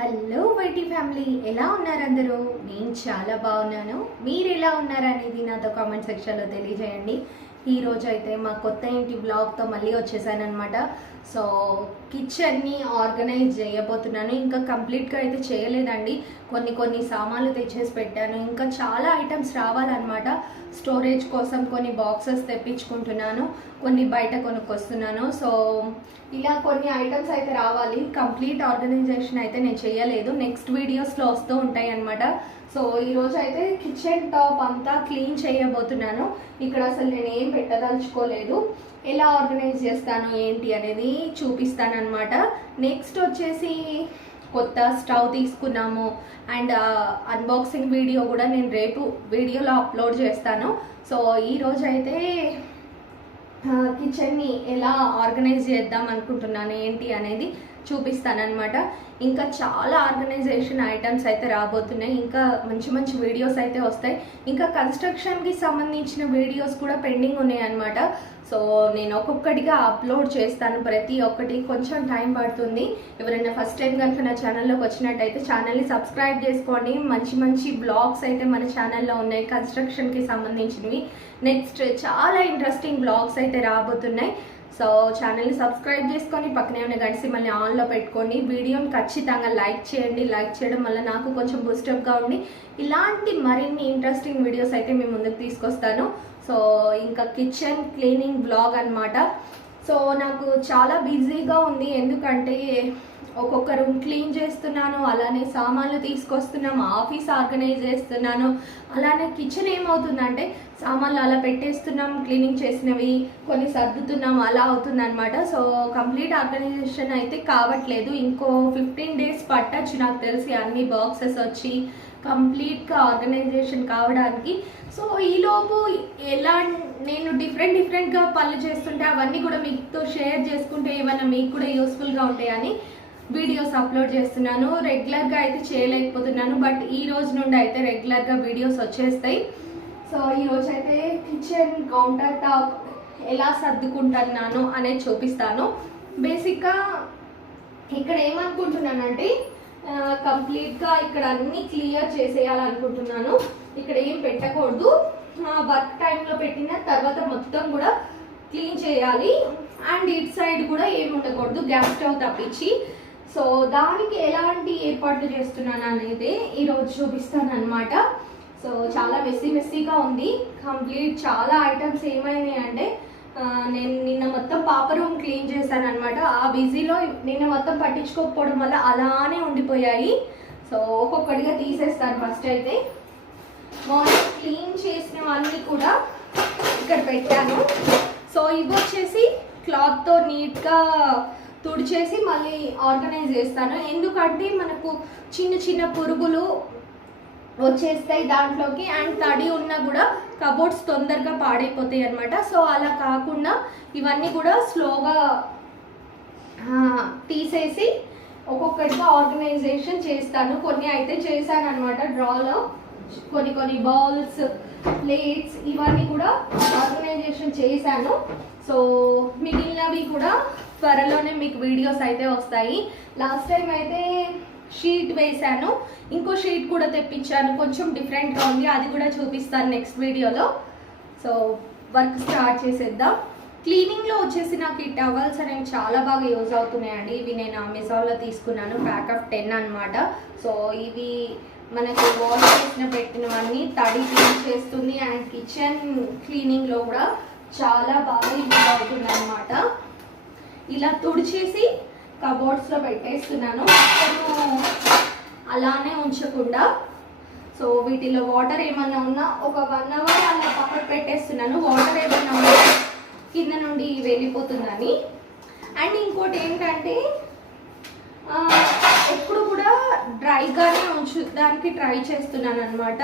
Hello YT family, ఎలా ఉన్నారు అందరూ? నేను చాలా బాగున్నాను. మీరు ఎలా ఉన్నారు అనేది నాతో కామెంట్ సెక్షన్లో తెలియజేయండి. ఈరోజు అయితే మా కొత్త ఇంటి బ్లాగ్తో మళ్ళీ వచ్చేసాను అనమాట. సో కిచెన్ని ఆర్గనైజ్ చేయబోతున్నాను. ఇంకా కంప్లీట్గా అయితే చేయలేదండి. కొన్ని సామాన్లు తెచ్చేసి పెట్టాను. ఇంకా చాలా ఐటమ్స్ రావాలన్నమాట. స్టోరేజ్ కోసం కొన్ని బాక్సెస్ తెప్పించుకుంటున్నాను, కొన్ని బయట కొనుక్కొస్తున్నాను. సో ఇలా కొన్ని ఐటమ్స్ అయితే రావాలి. కంప్లీట్ ఆర్గనైజేషన్ అయితే నేను చేయలేదు, నెక్స్ట్ వీడియోస్లో వస్తూ ఉంటాయి అన్నమాట. సో ఈరోజు అయితే కిచెన్ టాప్ అంతా క్లీన్ చేయబోతున్నాను. ఇక్కడ అసలు నేను ఏం పెట్టదలుచుకోలేదు. ఎలా ఆర్గనైజ్ చేస్తాను ఏంటి అనేది చూపిస్తాను అనమాట. నెక్స్ట్ వచ్చేసి కొత్త స్టవ్ తీసుకున్నాము అండ్ అన్బాక్సింగ్ వీడియో కూడా నేను రేపు వీడియోలో అప్లోడ్ చేస్తాను. సో ఈరోజు అయితే కిచెన్ని ఎలా ఆర్గనైజ్ చేద్దాం అనుకుంటున్నాను ఏంటి అనేది చూపిస్తానన్నమాట. ఇంకా చాలా ఆర్గనైజేషన్ ఐటమ్స్ అయితే రాబోతున్నాయి. ఇంకా మంచి వీడియోస్ అయితే వస్తాయి. ఇంకా కన్స్ట్రక్షన్కి సంబంధించిన వీడియోస్ కూడా పెండింగ్ ఉన్నాయి అన్నమాట. సో నేను ఒక్కొక్కటిగా అప్లోడ్ చేస్తాను. ప్రతి ఒక్కటి కొంచెం టైం పడుతుంది. ఎవరైనా ఫస్ట్ టైం కనుక నా ఛానల్లోకి వచ్చినట్టయితే ఛానల్ని సబ్స్క్రైబ్ చేసుకోండి. మంచి బ్లాగ్స్ అయితే మన ఛానల్లో ఉన్నాయి కన్స్ట్రక్షన్కి సంబంధించినవి. నెక్స్ట్ చాలా ఇంట్రెస్టింగ్ బ్లాగ్స్ అయితే రాబోతున్నాయి. సో ఛానల్ని సబ్స్క్రైబ్ చేసుకొని పక్కనే ఉన్న గంట సింబల్ని ఆన్లో పెట్టుకోండి. వీడియోని ఖచ్చితంగా లైక్ చేయండి. లైక్ చేయడం వల్ల నాకు కొంచెం బూస్టప్గా ఉండి ఇలాంటి మరిన్ని ఇంట్రెస్టింగ్ వీడియోస్ అయితే మీ ముందుకు తీసుకొస్తాను. సో ఇంకా కిచెన్ క్లీనింగ్ బ్లాగ్ అన్నమాట. సో నాకు చాలా బిజీగా ఉంది, ఎందుకంటే ఒక్కొక్క రూమ్ క్లీన్ చేస్తున్నాను, అలానే సామాన్లు తీసుకొస్తున్నాము, ఆఫీస్ ఆర్గనైజ్ చేస్తున్నాను. అలానే కిచెన్ ఏమవుతుందంటే సామాన్లు అలా పెట్టేస్తున్నాం, క్లీనింగ్ చేసినవి కొన్ని సర్దుతున్నాం, అలా అవుతుంది అనమాట. సో కంప్లీట్ ఆర్గనైజేషన్ అయితే కావట్లేదు. ఇంకో 15 days పట్టచ్చు నాకు తెలిసి అన్ని బాక్సెస్ వచ్చి కంప్లీట్గా ఆర్గనైజేషన్ కావడానికి. సో ఈలోపు ఎలా నేను డిఫరెంట్గా పనులు చేస్తుంటే అవన్నీ కూడా మీతో షేర్ చేసుకుంటే ఏమైనా మీకు కూడా యూస్ఫుల్గా ఉంటాయని వీడియోస్ అప్లోడ్ చేస్తున్నాను. రెగ్యులర్గా అయితే చేయలేకపోతున్నాను, బట్ ఈ రోజు నుండి అయితే రెగ్యులర్గా వీడియోస్ వచ్చేస్తాయి. సో ఈరోజు అయితే కిచెన్ కౌంటర్ టాప్ ఎలా సర్దుకుంటున్నాను అనేది చూపిస్తాను. బేసిక్గా ఇక్కడ ఏమనుకుంటున్నానంటే కంప్లీట్గా ఇక్కడ అన్నీ క్లియర్ చేసేయాలనుకుంటున్నాను. ఇక్కడ ఏం పెట్టకూడదు. వర్క్ టైంలో పెట్టిన తర్వాత మొత్తం కూడా క్లీన్ చేయాలి. అండ్ ఇటు సైడ్ కూడా ఏమి ఉండకూడదు, గ్యాస్ స్టవ్ తప్పించి. సో దానికి ఎలాంటి ఏర్పాట్లు చేస్తున్నాను అనేది ఈరోజు చూపిస్తాను అనమాట. సో చాలా మెస్సీగా ఉంది కంప్లీట్. చాలా ఐటమ్స్ ఏమైనాయి అంటే నేను నిన్న మొత్తం పాప రూమ్ క్లీన్ చేశాను అనమాట. ఆ బిజీలో నిన్న మొత్తం పట్టించుకోకపోవడం వల్ల అలానే ఉండిపోయాయి. సో ఒక్కొక్కటిగా తీసేస్తాను. ఫస్ట్ అయితే మార్నింగ్ క్లీన్ చేసినవన్నీ కూడా ఇక్కడ పెట్టాను. సో ఇవి వచ్చేసి క్లాత్తో నీట్గా తుడిచేసి మళ్ళీ ఆర్గనైజ్ చేస్తాను. ఎందుకంటే మనకు చిన్న పురుగులు వచ్చేస్తాయి దాంట్లోకి, అండ్ తడి ఉన్నా కూడా కబోర్డ్స్ తొందరగా పాడైపోతాయి అనమాట. సో అలా కాకుండా ఇవన్నీ కూడా స్లోగా తీసేసి ఒక్కొక్కటిగా ఆర్గనైజేషన్ చేస్తాను. కొన్ని అయితే చేశాను అనమాట. డ్రాలో కొన్ని బౌల్స్, ప్లేట్స్ ఇవన్నీ కూడా ఆర్గనైజేషన్ చేశాను. సో మిగిలినవి కూడా త్వరలోనే మీకు వీడియోస్ అయితే వస్తాయి. లాస్ట్ టైం అయితే షీట్ వేశాను, ఇంకో షీట్ కూడా తెప్పించాను, కొంచెం డిఫరెంట్గా ఉంది, అది కూడా చూపిస్తాను నెక్స్ట్ వీడియోలో. సో వర్క్ స్టార్ట్ చేసేద్దాం. క్లీనింగ్లో వచ్చేసి నాకు ఈ టవల్స్ అనేవి చాలా బాగా యూజ్ అవుతున్నాయండి. ఇవి నేను అమెజాన్లో తీసుకున్నాను, ప్యాక్ ఆఫ్ 10 అనమాట. సో ఇవి మనకు వాష్ చేసిన పెట్టినవన్నీ తడి క్లీన్ చేస్తుంది అండ్ కిచెన్ క్లీనింగ్లో కూడా చాలా బాగా యూజ్ అవుతుంది అనమాట. ఇలా తుడిచేసి కబోర్డ్స్లో పెట్టేస్తున్నాను, అలానే ఉంచకుండా. సో వీటిలో వాటర్ ఏమన్నా ఉన్నా ఒక 1 hour అలా పక్కకు పెట్టేస్తున్నాను. వాటర్ ఏమన్నా ఉన్నా కింద నుండి వెళ్ళిపోతుందని. అండ్ ఇంకోటి ఏంటంటే ఎప్పుడు కూడా డ్రైగానే ఉంచడానికి ట్రై చేస్తున్నాను అనమాట.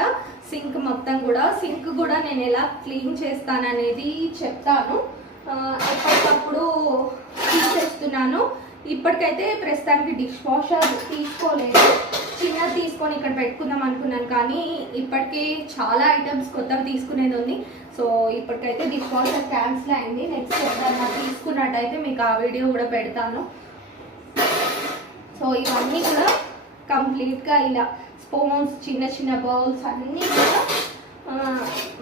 సింక్ మొత్తం కూడా, సింక్ కూడా నేను ఎలా క్లీన్ చేస్తాననేది చెప్తాను. ఎప్పటికప్పుడు తీసేస్తున్నాను. ఇప్పటికైతే ప్రస్తుతానికి డిష్ వాషర్ తీసుకోలేదు, చిన్నది తీసుకొని ఇక్కడ పెట్టుకుందాం అనుకున్నాను. కానీ ఇప్పటికే చాలా ఐటమ్స్ కొత్తవి తీసుకునేది ఉంది. సో ఇప్పటికైతే డిష్ వాషర్ క్యాన్సిల్ అయింది. నెక్స్ట్ ఎప్పుడన్నా తీసుకున్నట్టయితే మీకు ఆ వీడియో కూడా పెడతాను. సో ఇవన్నీ కూడా కంప్లీట్గా ఇలా స్పూన్స్, చిన్న చిన్న బౌల్స్ అన్నీ కూడా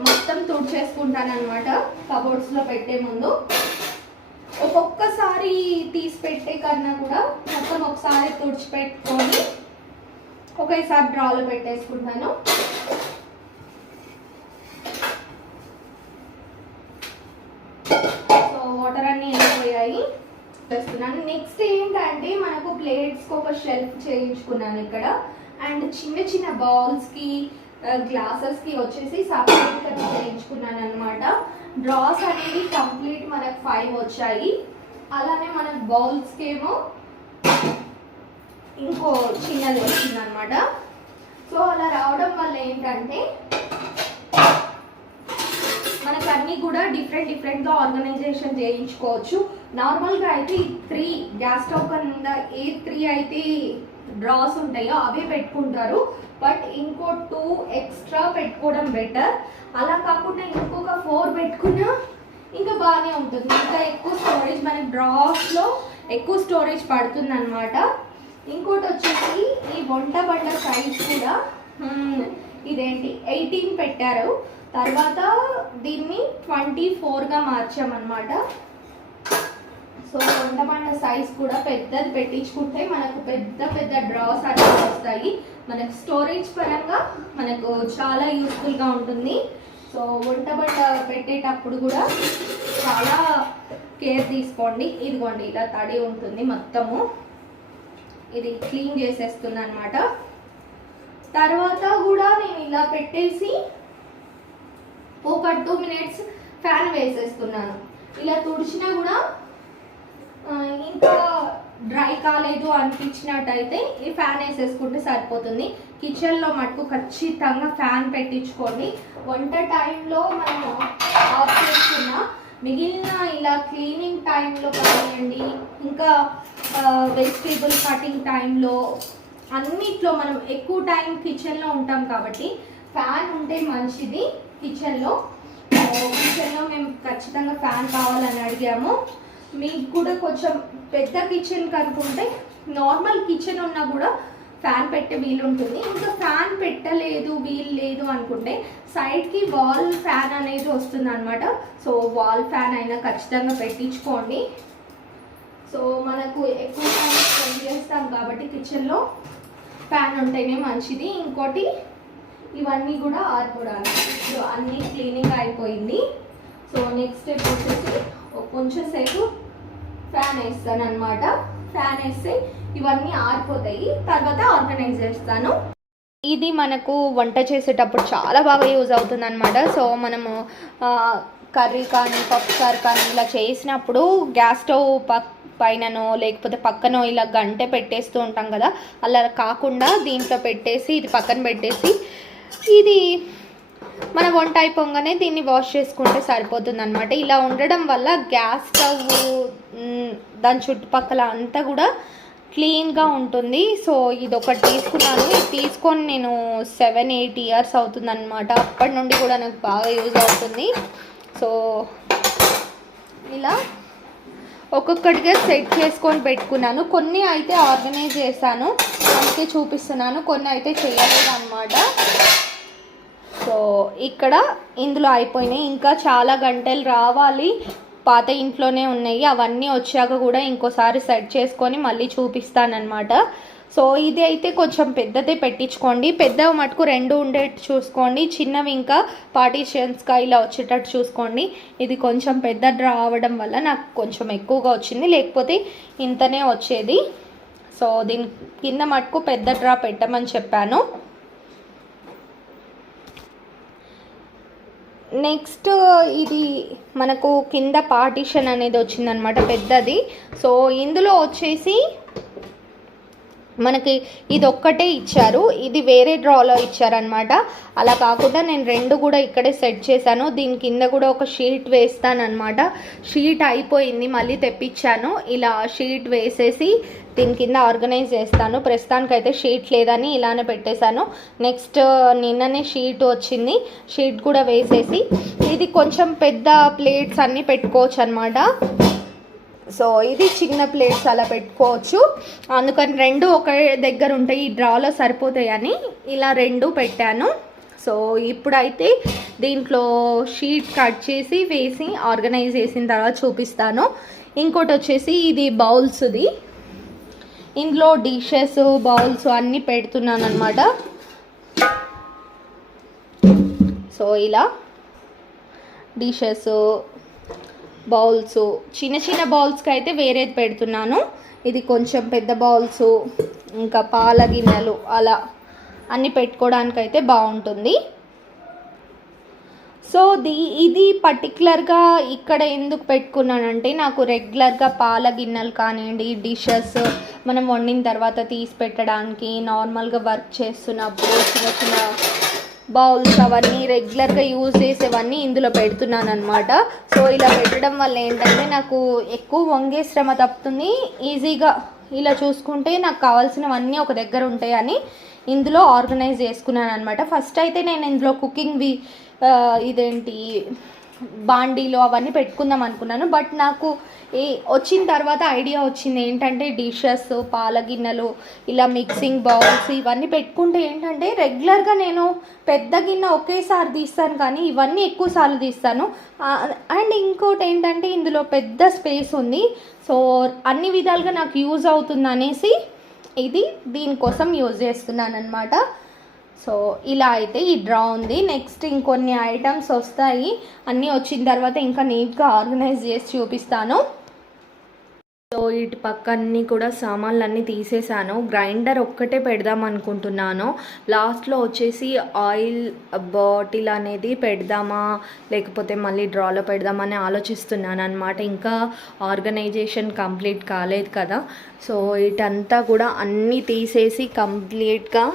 మొత్తం తుడిచేసుకుంటాను అనమాట కబోర్డ్స్లో పెట్టే ముందు. ఒక్కొక్కసారి తీసి పెట్టే కన్నా కూడా మొత్తం ఒకసారి తుడిచిపెట్టుకొని ఒకేసారి డ్రాలో పెట్టేసుకుంటాను. సో వాటర్ అన్నీ వెళ్ళిపోయాయి చేస్తున్నాను. నెక్స్ట్ ఏంటంటే మనకు ప్లేట్స్కి ఒక షెల్ఫ్ చేయించుకున్నాను ఇక్కడ. అండ్ చిన్న చిన్న బౌల్స్కి, గ్లాసెస్కి వచ్చేసి సపరేట్గా చేయించుకున్నాను అనమాట. డ్రాస్ అనేది కంప్లీట్ మనకు 5 వచ్చాయి. అలానే మనకు బౌల్స్కి ఏమో ఇంకో చిన్నది వచ్చింది అనమాట. సో అలా రావడం వల్ల ఏంటంటే మనకు అన్నీ కూడా డిఫరెంట్గా ఆర్గనైజేషన్ చేయించుకోవచ్చు. నార్మల్గా అయితే 3 గ్యాస్ స్టవ్ కింద ఏ 3 అయితే డ్రాస్ ఉంటాయో అవే పెట్టుకుంటారు. బట్ ఇంకో 2 ఎక్స్ట్రా పెట్టుకోవడం బెటర్. అలా కాకుండా ఇంకొక 4 పెట్టుకున్నా ఇంకా బాగానే ఉంటుంది. ఇంకా ఎక్కువ స్టోరేజ్ మనకి డ్రాస్లో ఎక్కువ స్టోరేజ్ పడుతుంది అనమాట. ఇంకోటి వచ్చేసి ఈ వంట బండ సైజ్ కూడా ఇదేంటి 18 పెట్టారు. తర్వాత దీన్ని 24గా మార్చామన్నమాట. సో వంట బండ సైజ్ కూడా పెద్దది పెట్టించుకుంటే మనకు పెద్ద డ్రాస్ అనేవి వస్తాయి. మనకు స్టోరేజ్ పరంగా మనకు చాలా యూస్ఫుల్గా ఉంటుంది. సో వంట బండ పెట్టేటప్పుడు కూడా చాలా కేర్ తీసుకోండి. ఇదిగోండి ఇలా తడి ఉంటుంది మొత్తము. ఇది క్లీన్ చేసేస్తుంది అనమాట. తర్వాత కూడా నేను ఇలా పెట్టేసి ఒక 2 minutes ఫ్యాన్ వేసేస్తున్నాను. ఇలా తుడిచినా కూడా ఇంకా డ్రై కాలేదు అనిపించినట్టయితే ఈ ఫ్యాన్ వేసేసుకుంటే సరిపోతుంది. కిచెన్లో మటుకు ఖచ్చితంగా ఫ్యాన్ పెట్టించుకోండి. వంట టైంలో మనం ఆఫ్ చేసుకున్నా మిగిలిన ఇలా క్లీనింగ్ టైంలో కానివ్వండి, ఇంకా వెజిటేబుల్ కటింగ్ టైంలో అన్నిట్లో మనం ఎక్కువ టైం కిచెన్లో ఉంటాం కాబట్టి ఫ్యాన్ ఉంటే మంచిది. కిచెన్లో మేము ఖచ్చితంగా ఫ్యాన్ కావాలని అడిగాము. మీకు కూడా కొంచెం పెద్ద కిచెన్ కనుకుంటే నార్మల్ కిచెన్ ఉన్నా కూడా ఫ్యాన్ పెట్టే వీలు ఉంటుంది. ఇంకా ఫ్యాన్ పెట్టలేదు వీలు లేదు అనుకుంటే సైడ్కి వాల్ ఫ్యాన్ అనేది వస్తుంది అనమాట. సో వాల్ ఫ్యాన్ అయినా ఖచ్చితంగా పెట్టించుకోండి. సో మనకు ఎక్కువ టైం స్పెండ్ చేస్తాం కాబట్టి కిచెన్లో ఫ్యాన్ ఉంటేనే మంచిది. ఇంకోటి ఇవన్నీ కూడా ఆరిపోవడానికి అన్నీ క్లీనింగ్ అయిపోయింది. సో నెక్స్ట్ స్టెప్ వచ్చేసి కొంచెం సేపు ఫ్యాన్ వేస్తాను అనమాట. ఫ్యాన్ వేస్తే ఇవన్నీ ఆరిపోతాయి. తర్వాత ఆర్గనైజ్ చేస్తాను. ఇది మనకు వంట చేసేటప్పుడు చాలా బాగా యూజ్ అవుతుంది అనమాట. సో మనము కర్రీ కానీ పప్పుచారు కానీ ఇలా చేసినప్పుడు గ్యాస్ స్టవ్ పైననో లేకపోతే పక్కనో ఇలా గంటె పెట్టేస్తూ ఉంటాం కదా, అలా కాకుండా దీంట్లో పెట్టేసి ఇది పక్కన పెట్టేసి ఇది మన వంట అయిపోగానే దీన్ని వాష్ చేసుకుంటే సరిపోతుంది అనమాట. ఇలా ఉండడం వల్ల గ్యాస్ స్టవ్ దాని చుట్టుపక్కల అంతా కూడా క్లీన్గా ఉంటుంది. సో ఇది ఒకటి తీసుకున్నాను. ఇది తీసుకొని నేను 7-8 years అవుతుంది అనమాట. అప్పటి నుండి కూడా నాకు బాగా యూజ్ అవుతుంది. సో ఇలా ఒక్కొక్కటిగా సెట్ చేసుకొని పెట్టుకున్నాను. కొన్ని అయితే ఆర్గనైజ్ చేశాను, అందుకే చూపిస్తున్నాను. కొన్ని అయితే చేయలేదు అన్నమాట. సో ఇక్కడ ఇందులో అయిపోయినాయి. ఇంకా చాలా గంటలు రావాలి, పాత ఇంట్లోనే ఉన్నాయి. అవన్నీ వచ్చాక కూడా ఇంకోసారి సెట్ చేసుకొని మళ్ళీ చూపిస్తానన్నమాట. సో ఇది అయితే కొంచెం పెద్దదే పెట్టించుకోండి. పెద్ద మటుకు 2 ఉండేట్టు చూసుకోండి. చిన్నవి ఇంకా పార్టీషన్స్గా ఇలా వచ్చేటట్టు చూసుకోండి. ఇది కొంచెం పెద్ద డ్రా అవ్వడం వల్ల నాకు కొంచెం ఎక్కువగా వచ్చింది, లేకపోతే ఇంతనే వచ్చేది. సో దీని కింద మటుకు పెద్ద డ్రా పెట్టమని చెప్పాను. నెక్స్ట్ ఇది మనకు కింద పార్టీషన్ అనేది వచ్చిందనమాట పెద్దది. సో ఇందులో వచ్చేసి మనకి ఇది ఒక్కటే ఇచ్చారు, ఇది వేరే డ్రాలో ఇచ్చారనమాట. అలా కాకుండా నేను 2 కూడా ఇక్కడే సెట్ చేశాను. దీని కింద కూడా ఒక షీట్ వేస్తానమాట. షీట్ అయిపోయింది, మళ్ళీ తెప్పించాను. ఇలా షీట్ వేసేసి దీని కింద ఆర్గనైజ్ చేస్తాను. ప్రస్తుతానికైతే షీట్ లేదని ఇలానే పెట్టేశాను. నెక్స్ట్ నిన్ననే షీట్ వచ్చింది, షీట్ కూడా వేసేసి ఇది కొంచెం పెద్ద ప్లేట్స్ అన్నీ పెట్టుకోవచ్చు అనమాట. సో ఇది చిన్న ప్లేట్స్ అలా పెట్టుకోవచ్చు, అందుకని రెండు ఒక దగ్గర ఉంటాయి, ఈ డ్రాలో సరిపోతాయని ఇలా రెండు పెట్టాను. సో ఇప్పుడైతే దీంట్లో షీట్ కట్ చేసి వేసి ఆర్గనైజ్ చేసిన తర్వాత చూపిస్తాను. ఇంకోటి వచ్చేసి ఇది బౌల్స్ది, ఇందులో డిషెస్ బౌల్స్ అన్నీ పెడుతున్నాను అనమాట. సో ఇలా డిషెస్ బౌల్స్, చిన్న చిన్న బౌల్స్కి అయితే వేరేది పెడుతున్నాను. ఇది కొంచెం పెద్ద బౌల్స్, ఇంకా పాల గిన్నెలు అలా అన్నీ పెట్టుకోవడానికైతే బాగుంటుంది. సో ఇది పర్టికులర్గా ఇక్కడ ఎందుకు పెట్టుకున్నానంటే, నాకు రెగ్యులర్గా పాల గిన్నెలు కానివ్వండి, డిషెస్ మనం వండిన తర్వాత తీసి పెట్టడానికి, నార్మల్గా వర్క్ చేస్తున్నప్పుడు చిన్న చిన్న బౌల్స్ అవన్నీ రెగ్యులర్గా యూజ్ చేసేవన్నీ ఇందులో పెడుతున్నాను అనమాట. సో ఇలా పెట్టడం వల్ల ఏంటంటే నాకు ఎక్కువ వంగే శ్రమ తప్పుతుంది, ఈజీగా ఇలా చూసుకుంటే నాకు కావాల్సినవన్నీ ఒక దగ్గర ఉంటాయని ఇందులో ఆర్గనైజ్ చేసుకున్నాను అనమాట. ఫస్ట్ అయితే నేను ఇందులో కుకింగ్వి ఇదేంటి బాండీలో అవన్నీ పెట్టుకుందాం అనుకున్నాను, బట్ నాకు వచ్చిన తర్వాత ఐడియా వచ్చింది ఏంటంటే డిషెస్ పాల గిన్నెలు ఇలా మిక్సింగ్ బౌల్స్ ఇవన్నీ పెట్టుకుంటే ఏంటంటే రెగ్యులర్గా నేను పెద్ద గిన్నె ఒకేసారి తీస్తాను, కానీ ఇవన్నీ ఎక్కువసార్లు తీస్తాను. అండ్ ఇంకోటి ఏంటంటే ఇందులో పెద్ద స్పేస్ ఉంది, సో అన్ని విధాలుగా నాకు యూజ్ అవుతుంది అనేసి ఇది దీనికోసం యూజ్ చేస్తున్నాను అనమాట. సో ఇలా అయితే ఈ డ్రా ఉంది. నెక్స్ట్ ఇంకొన్ని ఐటమ్స్ వస్తాయి, అన్నీ వచ్చిన తర్వాత ఇంకా నీట్గా ఆర్గనైజ్ చేసి చూపిస్తాను. సో ఇటు పక్క అన్నీ కూడా సామాన్లు అన్నీ తీసేసాను, గ్రైండర్ ఒక్కటే పెడదాం అనుకుంటున్నాను. లాస్ట్లో వచ్చేసి ఆయిల్ బాటిల్ అనేది పెడదామా లేకపోతే మళ్ళీ డ్రాలో పెడదామని ఆలోచిస్తున్నాను అనమాట. ఇంకా ఆర్గనైజేషన్ కంప్లీట్ కాలేదు కదా. సో ఇటంతా కూడా అన్నీ తీసేసి కంప్లీట్గా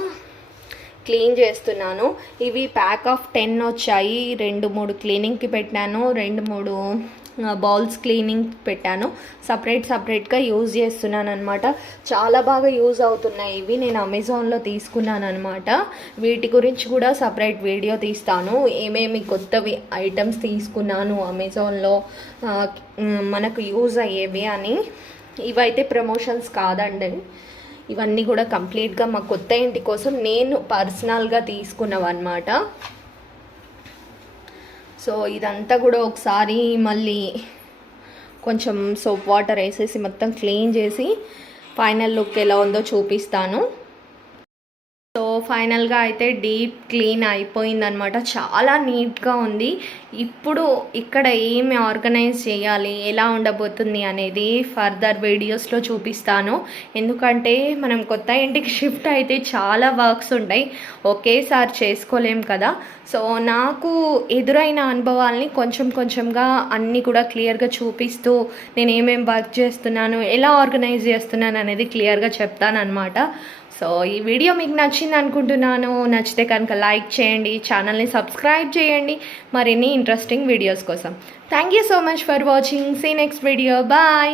క్లీన్ చేస్తున్నాను. ఇవి ప్యాక్ ఆఫ్ 10 వచ్చాయి, 2-3 క్లీనింగ్కి పెట్టాను, 2-3 బౌల్స్ క్లీనింగ్ పెట్టాను. సపరేట్గా యూజ్ చేస్తున్నాను అనమాట. చాలా బాగా యూజ్ అవుతున్నాయి ఇవి, నేను అమెజాన్లో తీసుకున్నాను అనమాట. వీటి గురించి కూడా సపరేట్ వీడియో తీస్తాను, ఏమేమి కొత్తవి ఐటమ్స్ తీసుకున్నాను అమెజాన్లో మనకు యూజ్ అయ్యేవి అని. ఇవైతే ప్రమోషన్స్ కాదండి, ఇవన్నీ కూడా కంప్లీట్గా మా కొత్త ఇంటి కోసం నేను పర్సనల్గా తీసుకున్నవన్నమాట. సో ఇదంతా కూడా ఒకసారి మళ్ళీ కొంచెం సోప్ వాటర్ వేసేసి మొత్తం క్లీన్ చేసి ఫైనల్ లుక్ ఎలా ఉందో చూపిస్తాను. సో ఫైనల్గా అయితే డీప్ క్లీన్ అయిపోయిందనమాట, చాలా నీట్గా ఉంది. ఇప్పుడు ఇక్కడ ఏమి ఆర్గనైజ్ చేయాలి, ఎలా ఉండబోతుంది అనేది ఫర్దర్ వీడియోస్లో చూపిస్తాను. ఎందుకంటే మనం కొత్త ఇంటికి షిఫ్ట్ అయితే చాలా వర్క్స్ ఉంటాయి, ఒకేసారి చేసుకోలేం కదా. సో నాకు ఎదురైన అనుభవాల్ని కొంచెంగా అన్నీ కూడా క్లియర్గా చూపిస్తూ నేను ఏమేమి వర్క్ చేస్తున్నాను, ఎలా ఆర్గనైజ్ చేస్తున్నాను అనేది క్లియర్గా చెప్తాను అనమాట. సో ఈ వీడియో మీకు నచ్చింది అనుకుంటున్నాను. నచ్చితే కనుక లైక్ చేయండి, ఛానల్ని సబ్స్క్రైబ్ చేయండి మరిన్ని ఇంట్రెస్టింగ్ వీడియోస్ కోసం. Thank you so much for watching. See next video. Bye.